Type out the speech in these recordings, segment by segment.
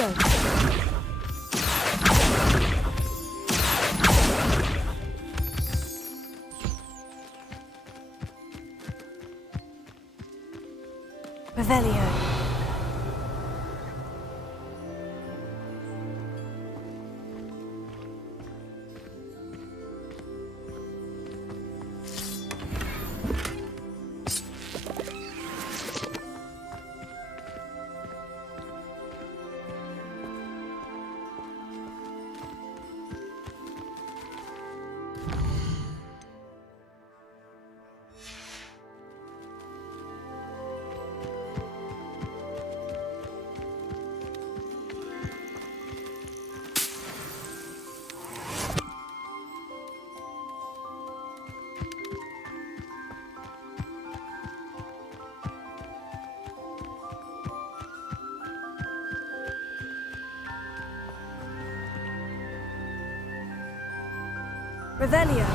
Accio. Revelio. Revelio.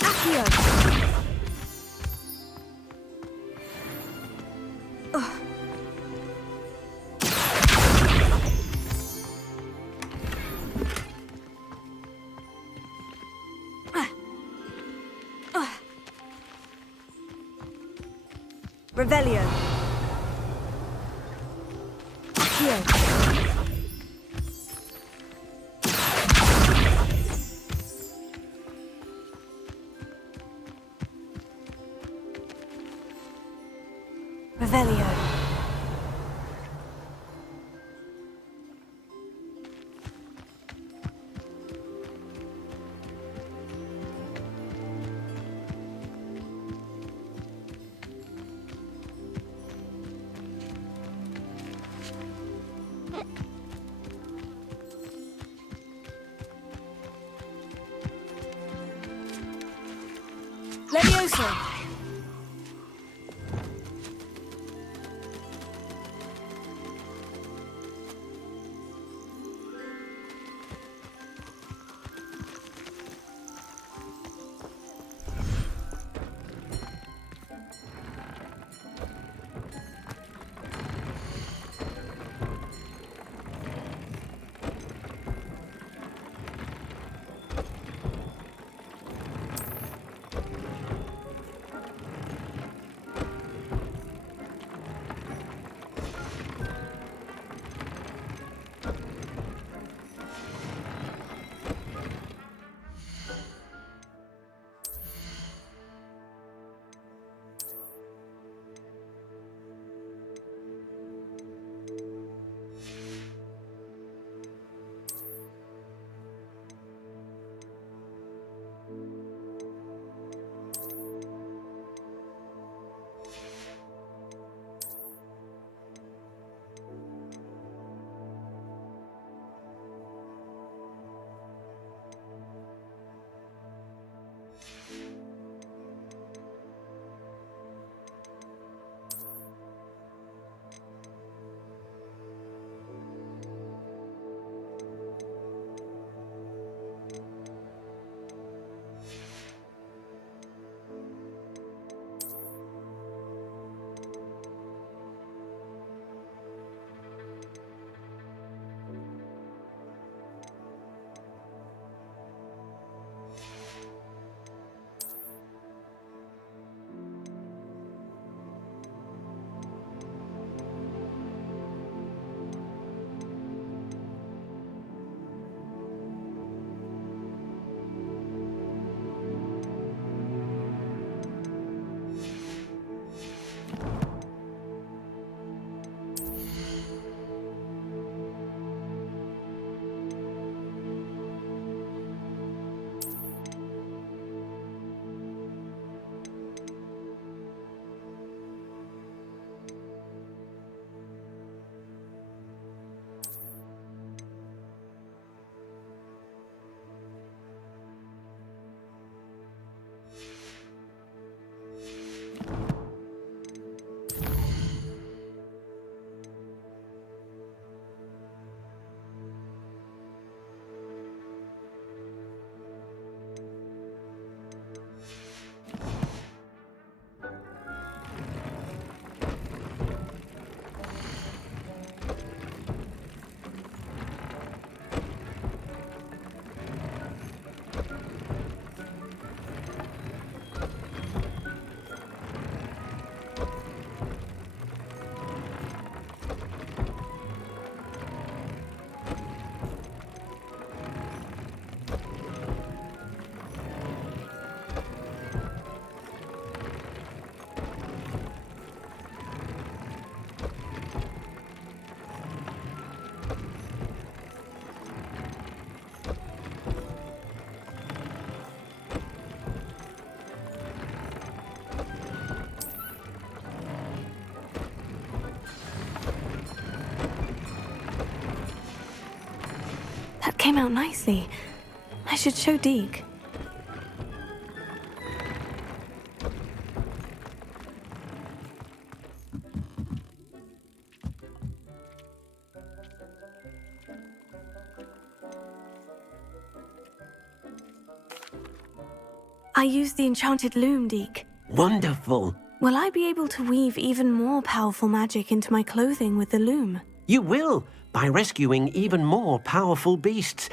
Accio. Revelio. Accio. Revelio. Leviosa. came out nicely. I should show Deke. I used the enchanted loom, Deke. Wonderful. Will I be able to weave even more powerful magic into my clothing with the loom? You will, by rescuing even more powerful beasts.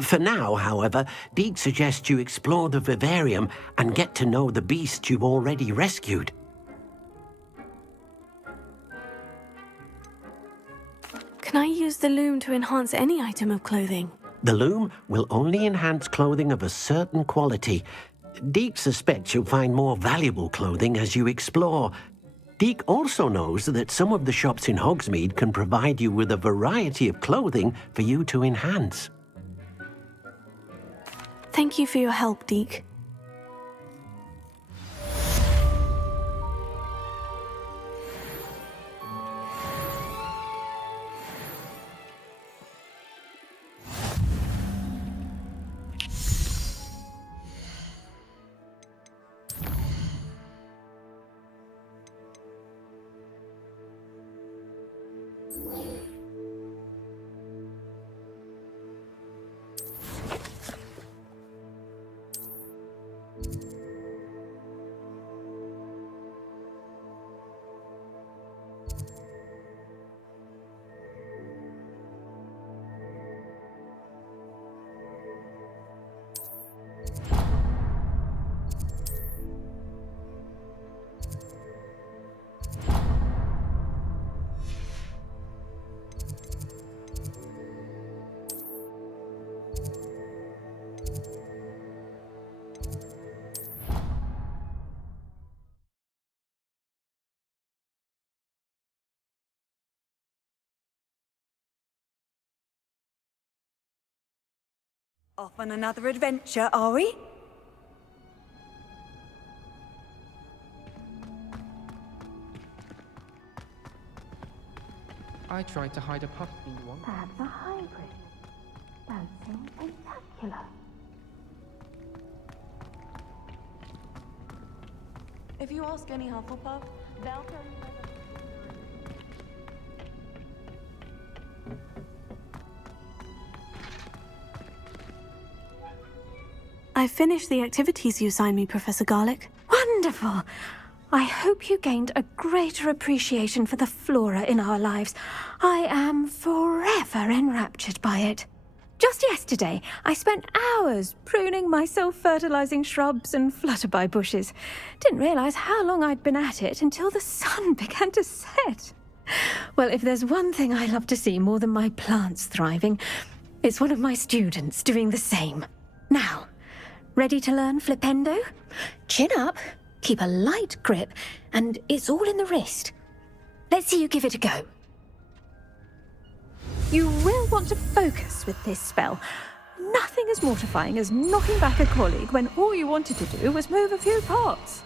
For now, however, Deke suggests you explore the vivarium and get to know the beasts you've already rescued. Can I use the loom to enhance any item of clothing? The loom will only enhance clothing of a certain quality. Deke suspects you'll find more valuable clothing as you explore. Deke also knows that some of the shops in Hogsmeade can provide you with a variety of clothing for you to enhance. Thank you for your help, Deke. Off on another adventure, are we? I tried to hide a puff fiend once. Perhaps a hybrid. Bouncing spectacular. If you ask any Hufflepuff, they'll tell you whether... I finished the activities you assigned me, Professor Garlick. Wonderful! I hope you gained a greater appreciation for the flora in our lives. I am forever enraptured by it. Just yesterday, I spent hours pruning my self-fertilizing shrubs and flutterby bushes. Didn't realize how long I'd been at it until the sun began to set. Well, if there's one thing I love to see more than my plants thriving, it's one of my students doing the same. Now, ready to learn Flipendo? Chin up, keep a light grip, and it's all in the wrist. Let's see you give it a go. You will want to focus with this spell. Nothing as mortifying as knocking back a colleague when all you wanted to do was move a few pots.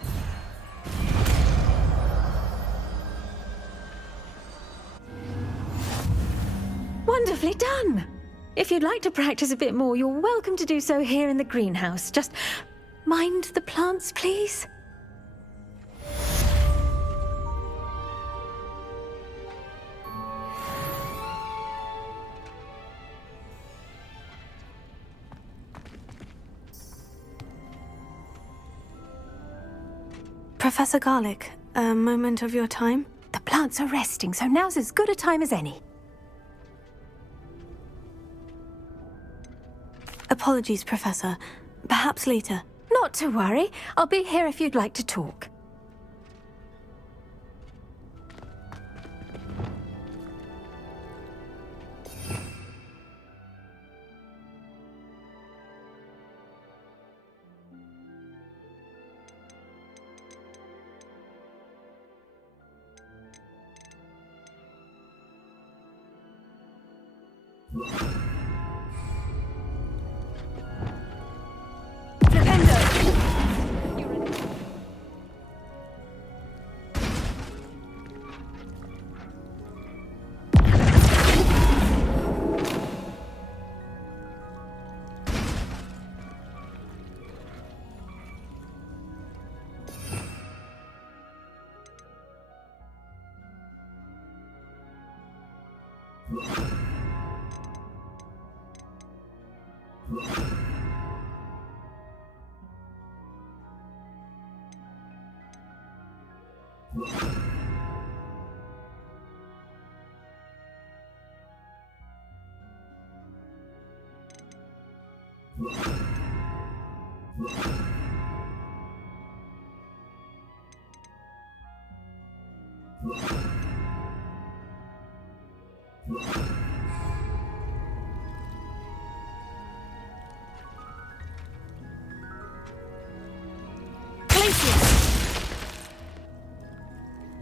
Wonderfully done! If you'd like to practice a bit more, you're welcome to do so here in the greenhouse. Just mind the plants, please. Professor Garlick, a moment of your time? The plants are resting, so now's as good a time as any. Apologies, Professor. Perhaps later. Not to worry. I'll be here if you'd like to talk.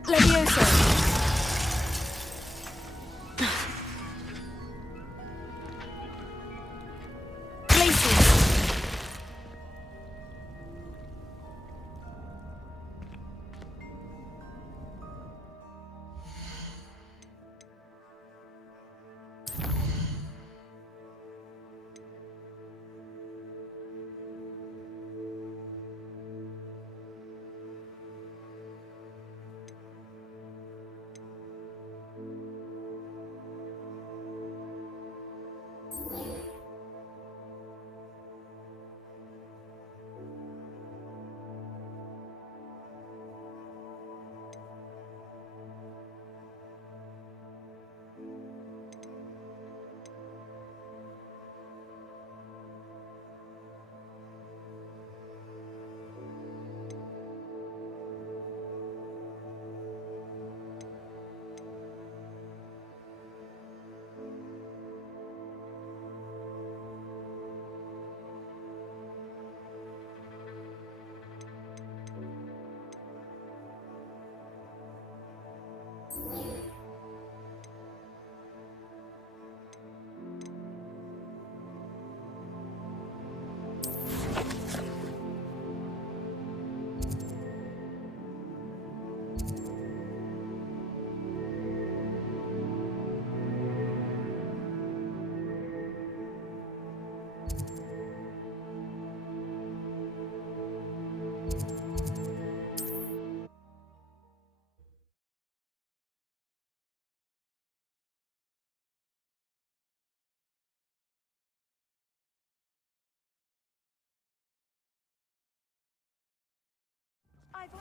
Levioso.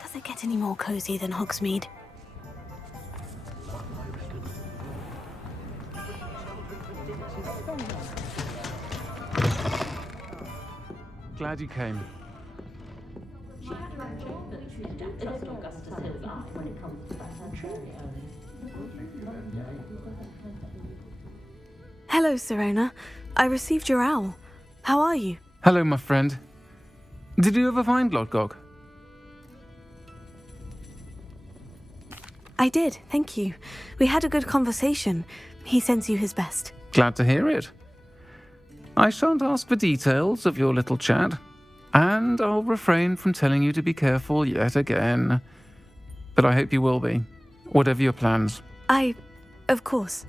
Does it get any more cozy than Hogsmeade? Glad you came. Hello, Serona. I received your owl. How are you? Hello, my friend. Did you ever find Lodgok? I did, thank you. We had a good conversation. He sends you his best. Glad to hear it. I shan't ask for details of your little chat, and I'll refrain from telling you to be careful yet again. But I hope you will be, whatever your plans. Of course.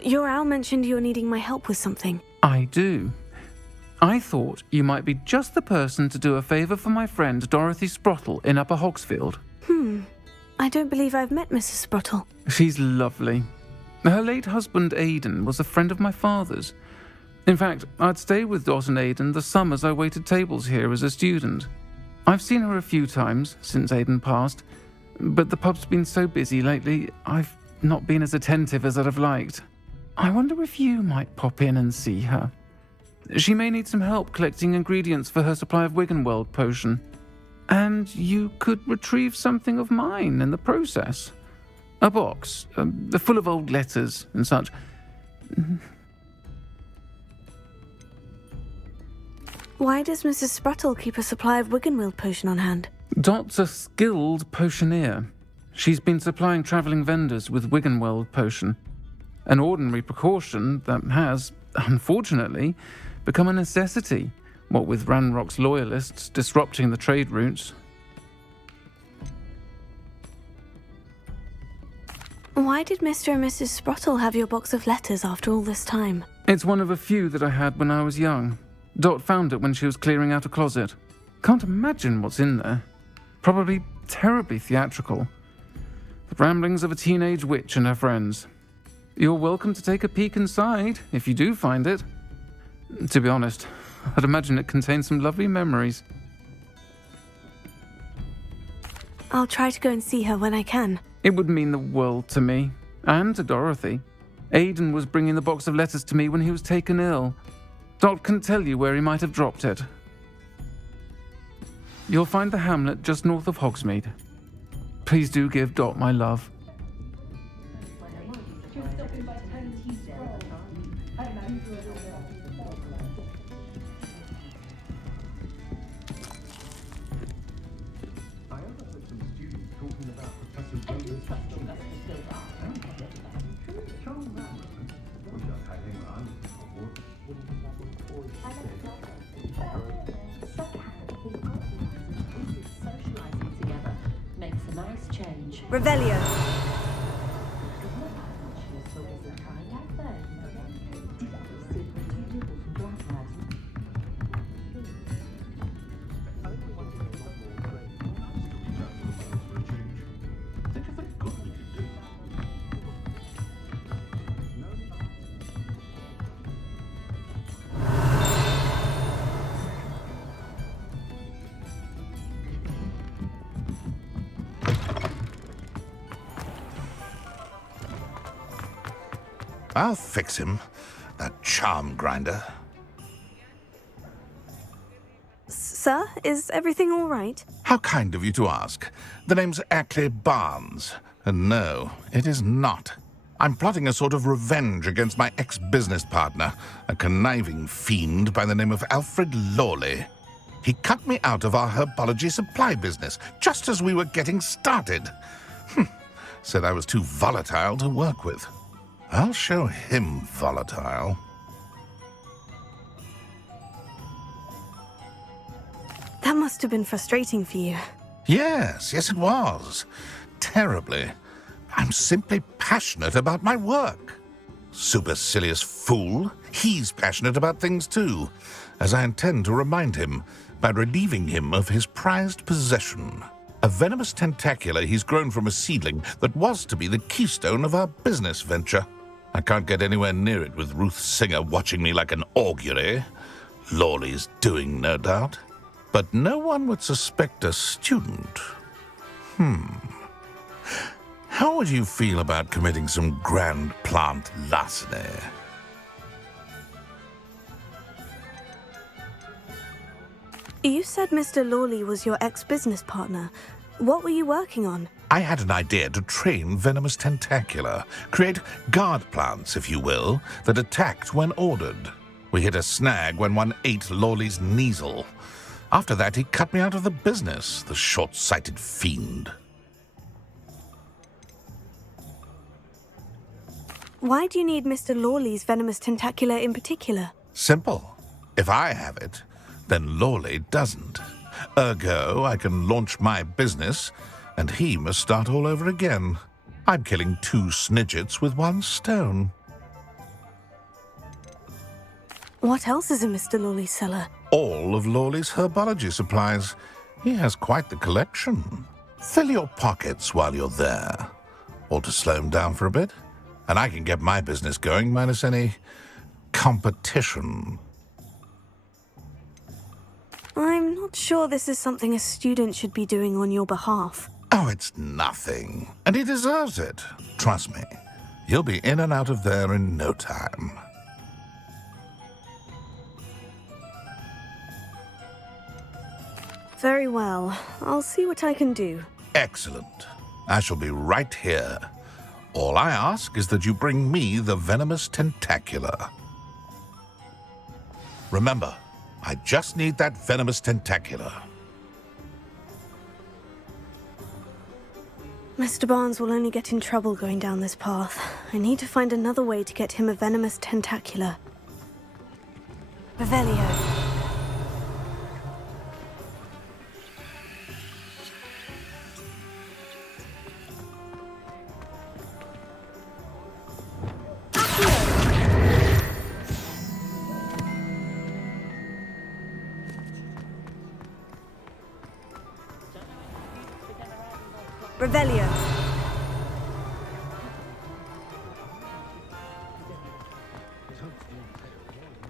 Your owl mentioned you're needing my help with something. I do. I thought you might be just the person to do a favour for my friend Dorothy Sprottle in Upper Hogsfild. I don't believe I've met Mrs. Sprottle. She's lovely. Her late husband Aidan was a friend of my father's. In fact, I'd stayed with Dot and Aidan the summers I waited tables here as a student. I've seen her a few times since Aidan passed, but the pub's been so busy lately, I've not been as attentive as I'd have liked. I wonder if you might pop in and see her. She may need some help collecting ingredients for her supply of Wiggenweld potion. And you could retrieve something of mine in the process. A box, full of old letters and such. Why does Mrs. Sprottle keep a supply of Wiggenweld potion on hand? Dot's a skilled potioneer. She's been supplying travelling vendors with Wiggenweld potion. An ordinary precaution that has, unfortunately, become a necessity, what with Ranrock's loyalists disrupting the trade routes. Why did Mr. and Mrs. Sprottle have your box of letters after all this time? It's one of a few that I had when I was young. Dot found it when she was clearing out a closet. Can't imagine what's in there. Probably terribly theatrical. The ramblings of a teenage witch and her friends. You're welcome to take a peek inside, if you do find it. To be honest, I'd imagine it contains some lovely memories. I'll try to go and see her when I can. It would mean the world to me, and to Dorothy. Aidan was bringing the box of letters to me when he was taken ill. Dot can tell you where he might have dropped it. You'll find the hamlet just north of Hogsmeade. Please do give Dot my love. Revelio. I'll fix him, that charm grinder. Sir, is everything all right? How kind of you to ask. The name's Ackley Barnes. And no, it is not. I'm plotting a sort of revenge against my ex-business partner, a conniving fiend by the name of Alfred Lawley. He cut me out of our herbology supply business just as we were getting started. Said I was too volatile to work with. I'll show him volatile. That must have been frustrating for you. Yes, it was. Terribly. I'm simply passionate about my work. Supercilious fool. He's passionate about things too, as I intend to remind him by relieving him of his prized possession. A venomous tentacula he's grown from a seedling that was to be the keystone of our business venture. I can't get anywhere near it with Ruth Singer watching me like an augury. Lawley's doing, no doubt. But no one would suspect a student. How would you feel about committing some grand plant larceny? You said Mr. Lawley was your ex-business partner. What were you working on? I had an idea to train venomous tentacula, create guard plants, if you will, that attacked when ordered. We hit a snag when one ate Lawley's Kneasel. After that, he cut me out of the business, the short-sighted fiend. Why do you need Mr. Lawley's venomous tentacula in particular? Simple. If I have it, then Lawley doesn't. Ergo, I can launch my business, and he must start all over again. I'm killing 2 snidgets with 1 stone. What else is in Mr. Lawley's cellar? All of Lawley's herbology supplies. He has quite the collection. Fill your pockets while you're there. Or to slow him down for a bit, and I can get my business going minus any competition. I'm not sure this is something a student should be doing on your behalf. Oh, it's nothing. And he deserves it. Trust me. You'll be in and out of there in no time. Very well. I'll see what I can do. Excellent. I shall be right here. All I ask is that you bring me the venomous tentacula. Remember, I just need that venomous tentacula. Mr. Barnes will only get in trouble going down this path. I need to find another way to get him a venomous tentacula. Revelio. Revelio.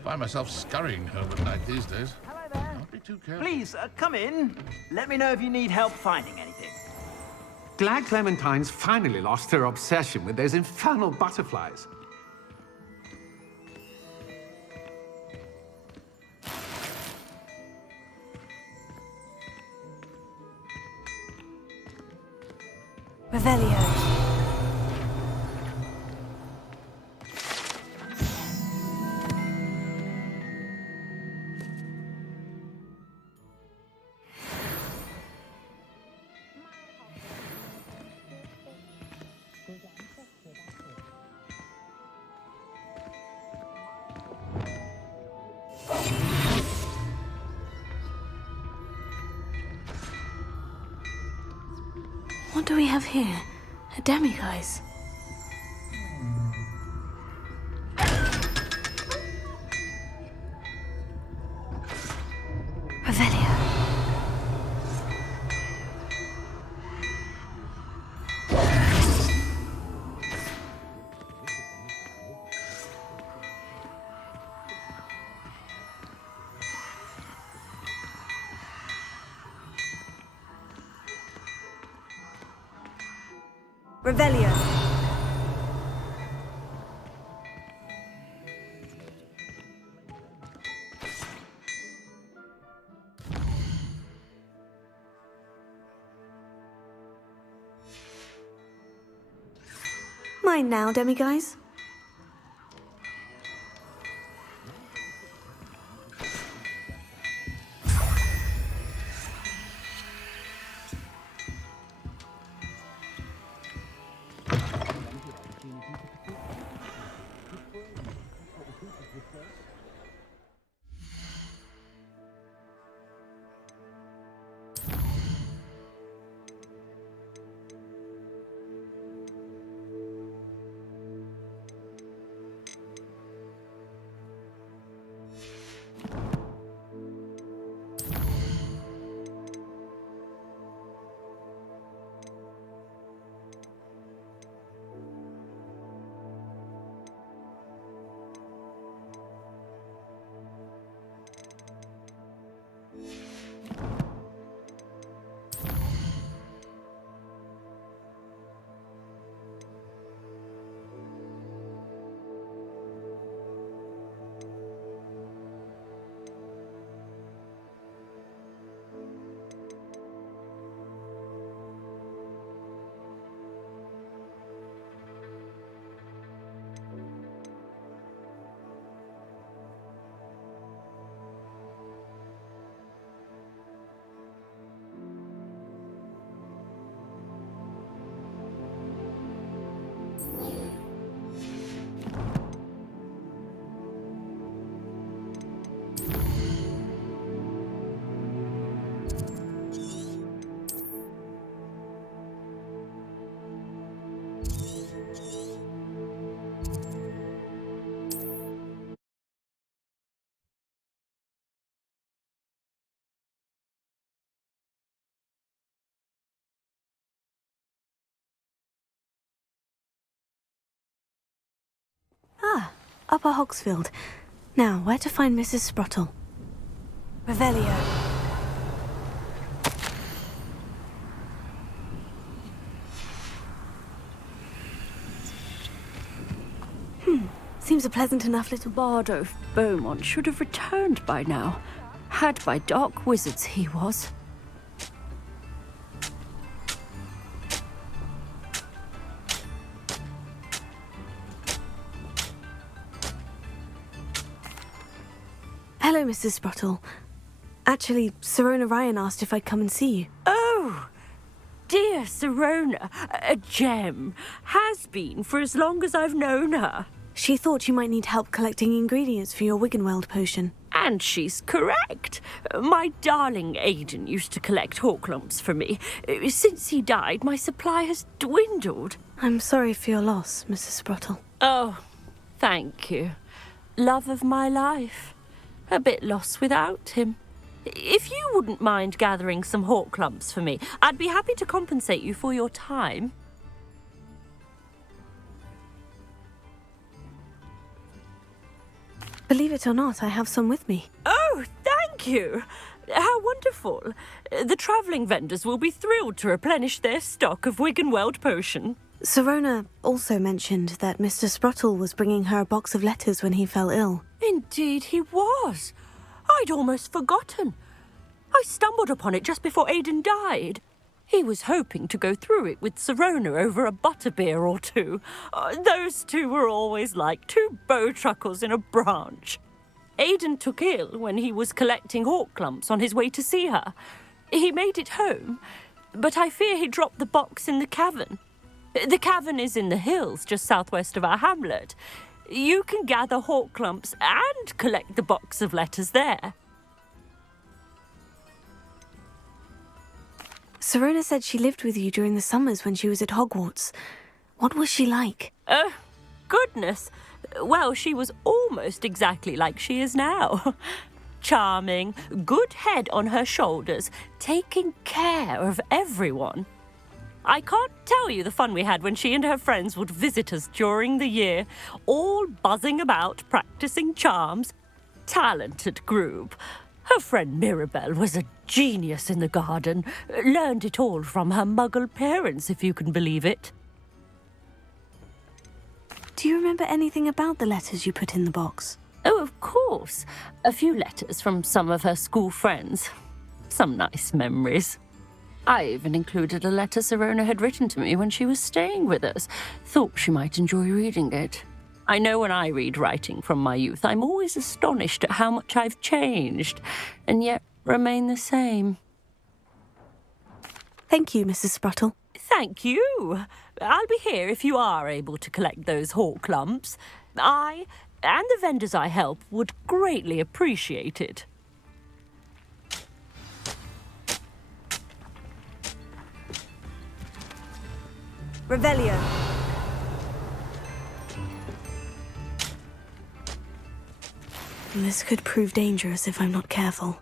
find myself scurrying home at night these days. Hello there. Don't be too careful. Please, come in. Let me know if you need help finding anything. Glad Clementine's finally lost her obsession with those infernal butterflies. Revelio. What do we have here? A demiguise. Revelio. Revelio. Mine now, demiguise. Ah, Upper Hogsfild. Now, where to find Mrs. Sprottle? Revelio. Seems a pleasant enough little... Bardo Beaumont should have returned by now. Had by dark wizards he was. Hello, Mrs. Sprottle. Actually, Sirona Ryan asked if I'd come and see you. Oh, dear Sirona, a gem. Has been for as long as I've known her. She thought you might need help collecting ingredients for your Wiggenweld potion. And she's correct. My darling Aidan used to collect Horklumps for me. Since he died, my supply has dwindled. I'm sorry for your loss, Mrs. Sprottle. Oh, thank you. Love of my life. A bit lost without him. If you wouldn't mind gathering some Horklumps for me, I'd be happy to compensate you for your time. Believe it or not, I have some with me. Oh, thank you. How wonderful. The travelling vendors will be thrilled to replenish their stock of Wiggenweld potion. Sirona also mentioned that Mr. Sprottle was bringing her a box of letters when he fell ill. Indeed he was. I'd almost forgotten. I stumbled upon it just before Aidan died. He was hoping to go through it with Sirona over a butterbeer or two. Those two were always like two bowtruckles in a branch. Aidan took ill when he was collecting hawk clumps on his way to see her. He made it home, but I fear he dropped the box in the cavern. The cavern is in the hills just southwest of our hamlet. You can gather hawk clumps and collect the box of letters there. Sirona said she lived with you during the summers when she was at Hogwarts. What was she like? Goodness. Well, she was almost exactly like she is now. Charming, good head on her shoulders, taking care of everyone. I can't tell you the fun we had when she and her friends would visit us during the year, all buzzing about, practicing charms. Talented group. Her friend Mirabelle was a genius in the garden. Learned it all from her muggle parents, if you can believe it. Do you remember anything about the letters you put in the box? Oh, of course. A few letters from some of her school friends. Some nice memories. I even included a letter Sirona had written to me when she was staying with us. Thought she might enjoy reading it. I know when I read writing from my youth, I'm always astonished at how much I've changed, and yet remain the same. Thank you, Mrs. Sprottle. Thank you. I'll be here if you are able to collect those hawk lumps. I, and the vendors I help, would greatly appreciate it. Revelio. This could prove dangerous if I'm not careful.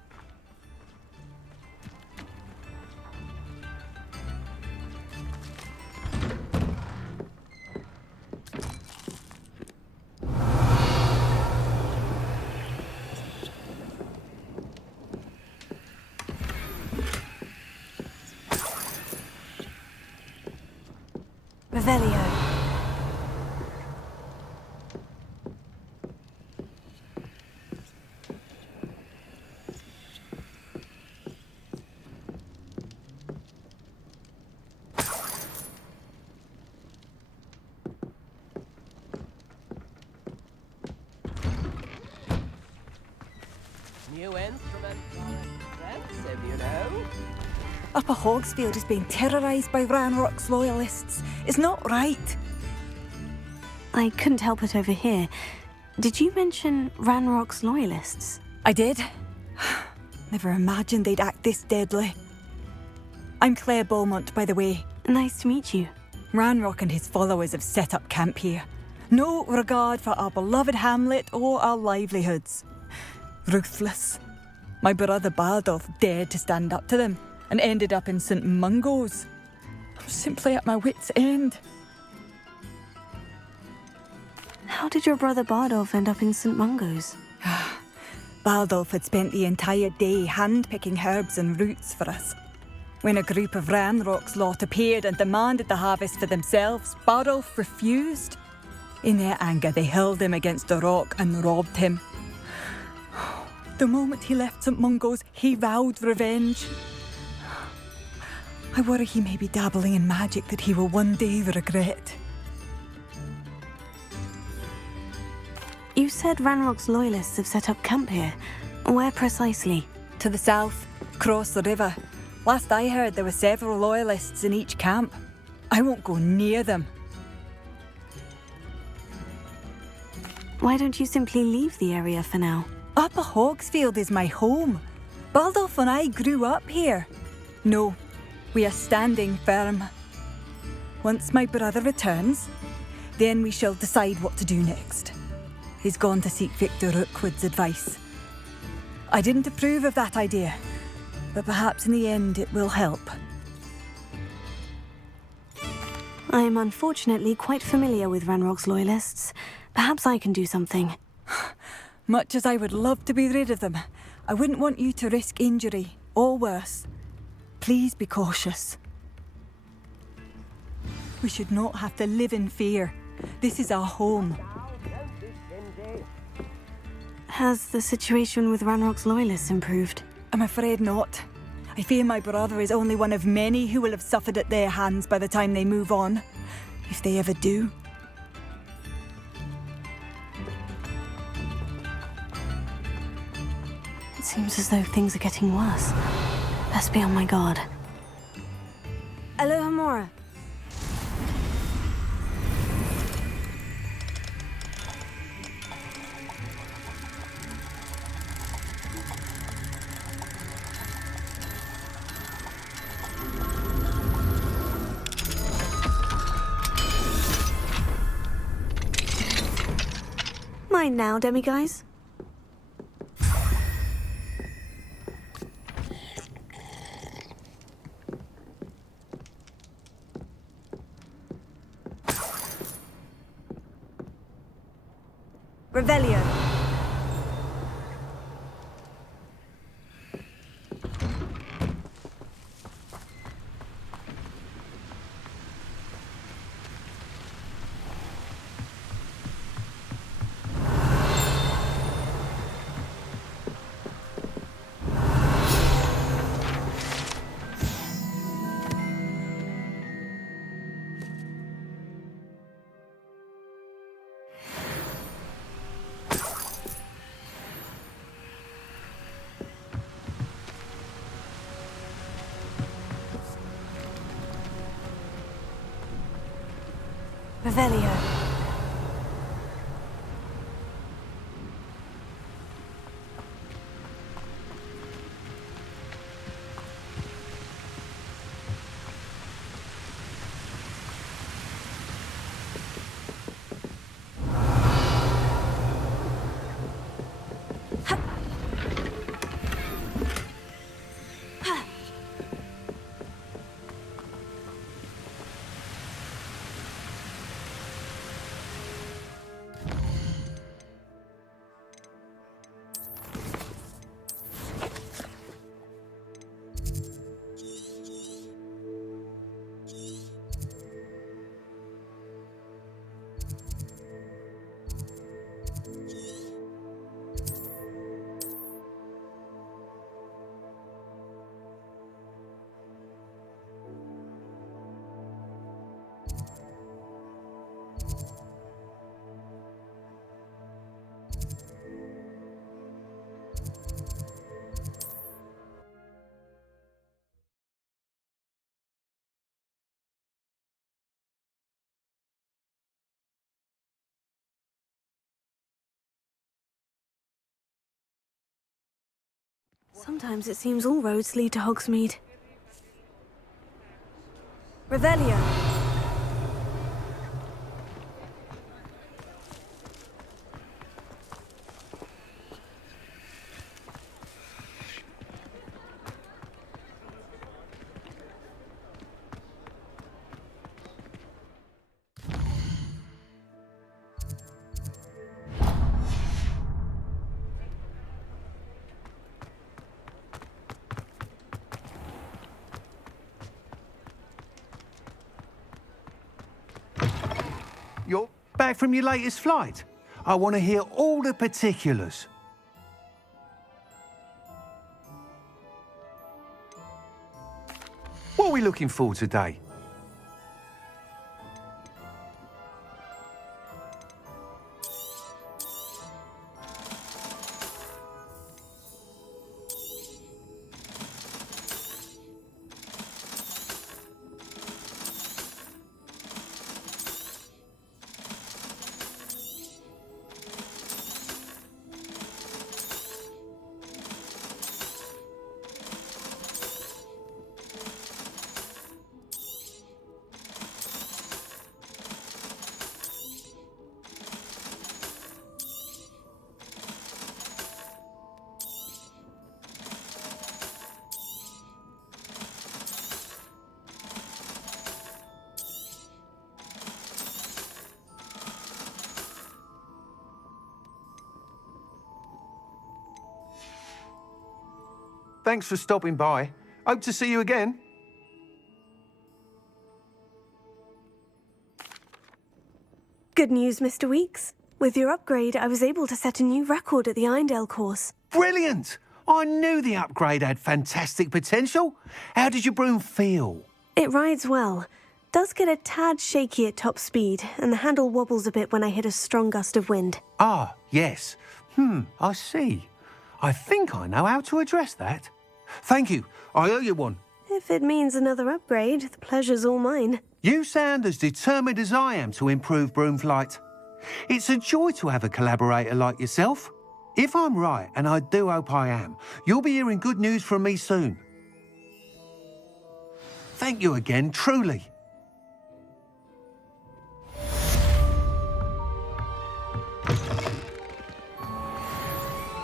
Revelio. New instrument expensive, you know. Upper Hogsfield is being terrorised by Ranrock's loyalists. It's not right. I couldn't help it over here. Did you mention Ranrock's loyalists? I did. Never imagined they'd act this deadly. I'm Claire Beaumont, by the way. Nice to meet you. Ranrock and his followers have set up camp here. No regard for our beloved hamlet or our livelihoods. Ruthless. My brother Bardolph dared to stand up to them and ended up in St. Mungo's. I'm simply at my wit's end. How did your brother Bardolph end up in St. Mungo's? Bardolph had spent the entire day hand-picking herbs and roots for us. When a group of Ranrock's lot appeared and demanded the harvest for themselves, Bardolph refused. In their anger, they hurled him against a rock and robbed him. The moment he left St. Mungo's, he vowed revenge. I worry he may be dabbling in magic that he will one day regret. You said Ranrock's loyalists have set up camp here. Where precisely? To the south, across the river. Last I heard, there were several loyalists in each camp. I won't go near them. Why don't you simply leave the area for now? Upper Hogsfield is my home. Bardolph and I grew up here. No, we are standing firm. Once my brother returns, then we shall decide what to do next. He's gone to seek Victor Rookwood's advice. I didn't approve of that idea, but perhaps in the end it will help. I am unfortunately quite familiar with Ranrock's loyalists. Perhaps I can do something. Much as I would love to be rid of them, I wouldn't want you to risk injury, or worse. Please be cautious. We should not have to live in fear. This is our home. Has the situation with Ranrock's loyalists improved? I'm afraid not. I fear my brother is only one of many who will have suffered at their hands by the time they move on. If they ever do. It seems as though things are getting worse. Best be on my guard. Alohomora. Mine now, demiguise. Revelio. Revelio. Sometimes it seems all roads lead to Hogsmeade. Revelio. You're back from your latest flight? I want to hear all the particulars. What are we looking for today? Thanks for stopping by. Hope to see you again. Good news, Mr. Weeks. With your upgrade, I was able to set a new record at the Irondale course. Brilliant! I knew the upgrade had fantastic potential. How did your broom feel? It rides well. Does get a tad shaky at top speed, and the handle wobbles a bit when I hit a strong gust of wind. Ah, yes. I see. I think I know how to address that. Thank you. I owe you one. If it means another upgrade, the pleasure's all mine. You sound as determined as I am to improve broom flight. It's a joy to have a collaborator like yourself. If I'm right, and I do hope I am, you'll be hearing good news from me soon. Thank you again, truly.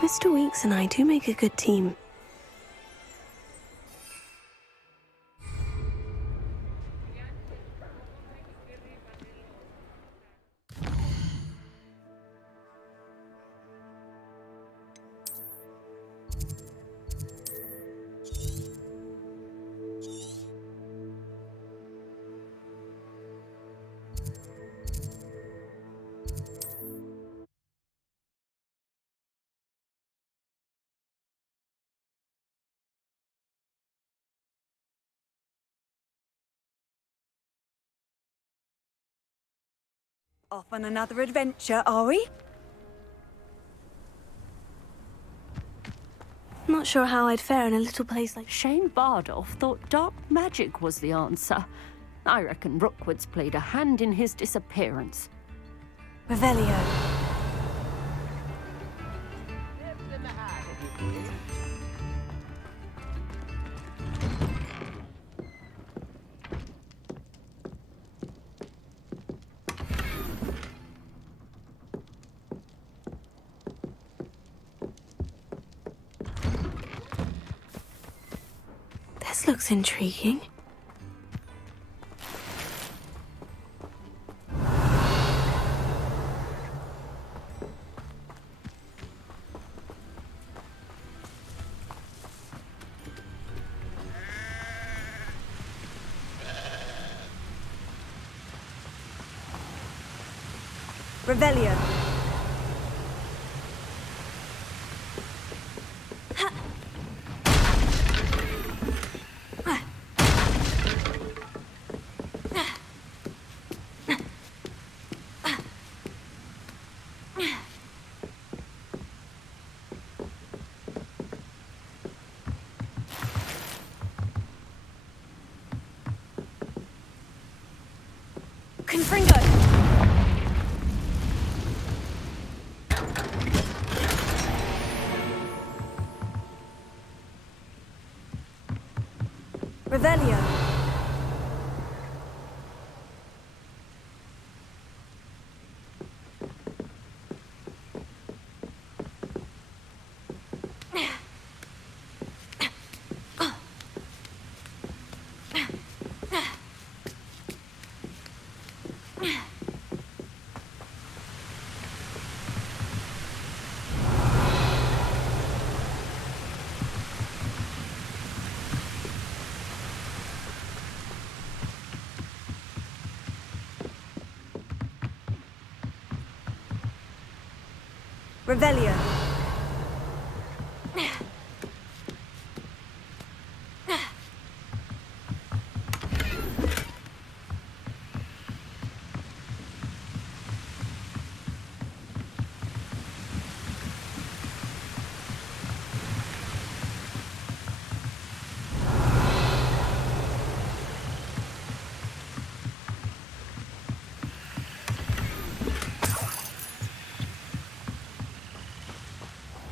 Mr. Weeks and I do make a good team. Off on another adventure, are we? Not sure how I'd fare in a little place like... Shane Bardolph thought dark magic was the answer. I reckon Rookwood's played a hand in his disappearance. Revelio. This looks intriguing. Revelio. Confringo! Revelio. Revelio.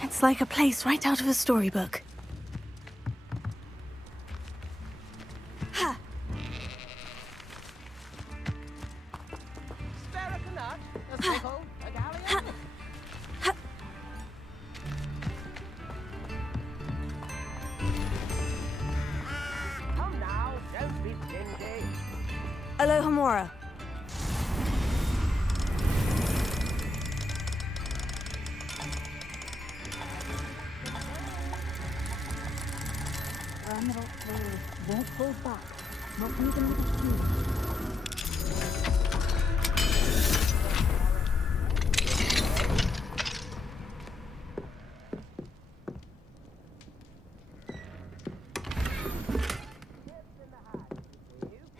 It's like a place right out of a storybook. Come now, don't be stingy. Alohomora. general flow won't hold back, not even with a few.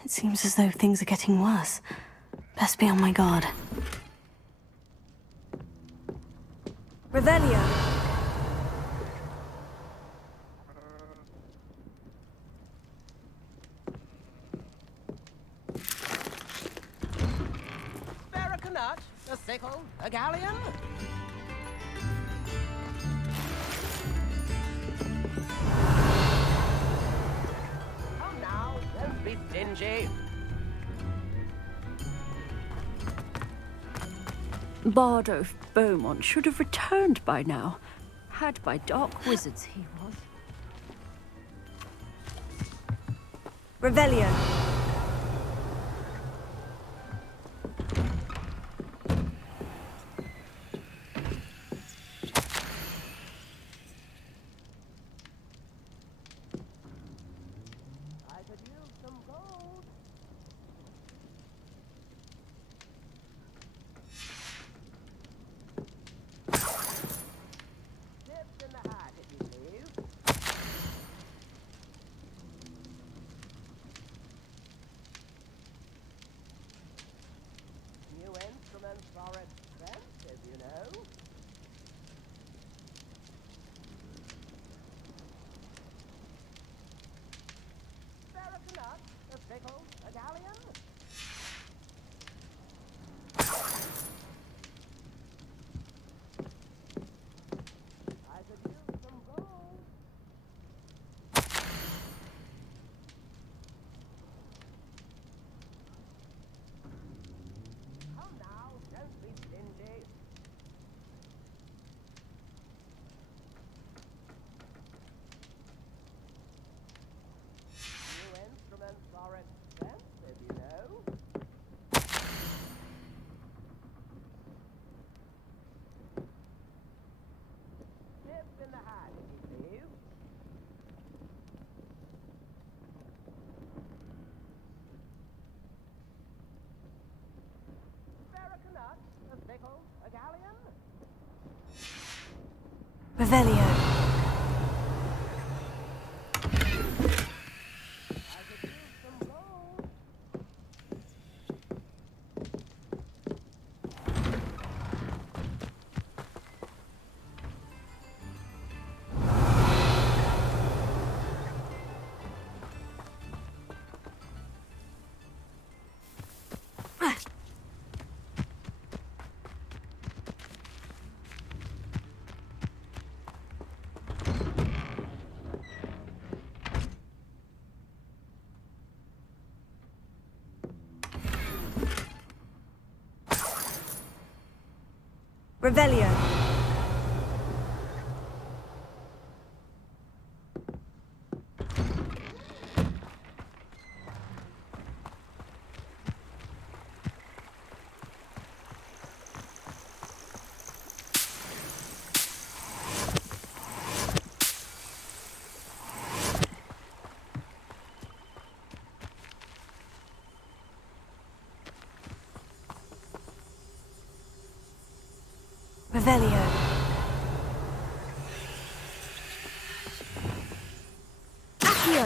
It seems as though things are getting worse. Best be on my guard. Revelio. Barracanut, a sickle, a galleon. Come now, don't be stingy. Bardo Beaumont should have returned by now. Had by dark wizards he was. Revelio. I could use some gold. Tips in the hat, if you please. New instruments are expensive, you know. Barracanut, a sickle, a galleon. I could use some gold. Come now, don't be stingy. New instruments are expensive, you know. Tips in the hat, if you please. Barracanut, a sickle, a galleon. Revelio. I could use some gold. Revelio. Revelio. Accio.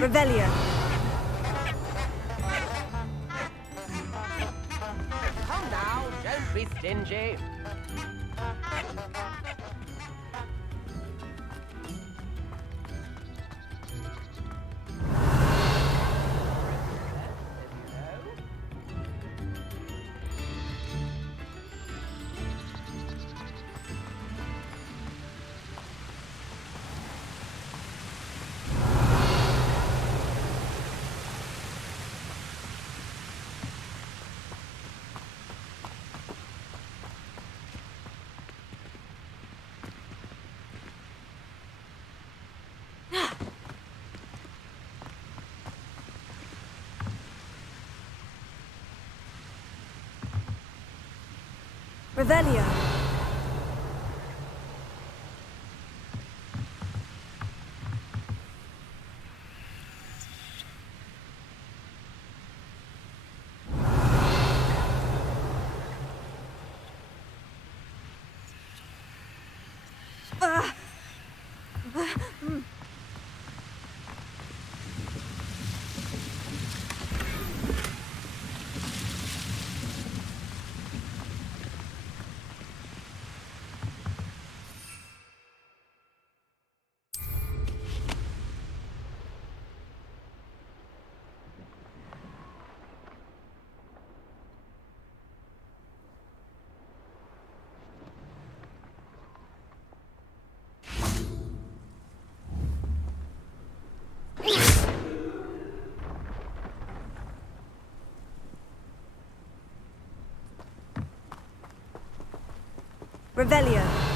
Revelio. Come now, don't be stingy. Revelio. Revelio.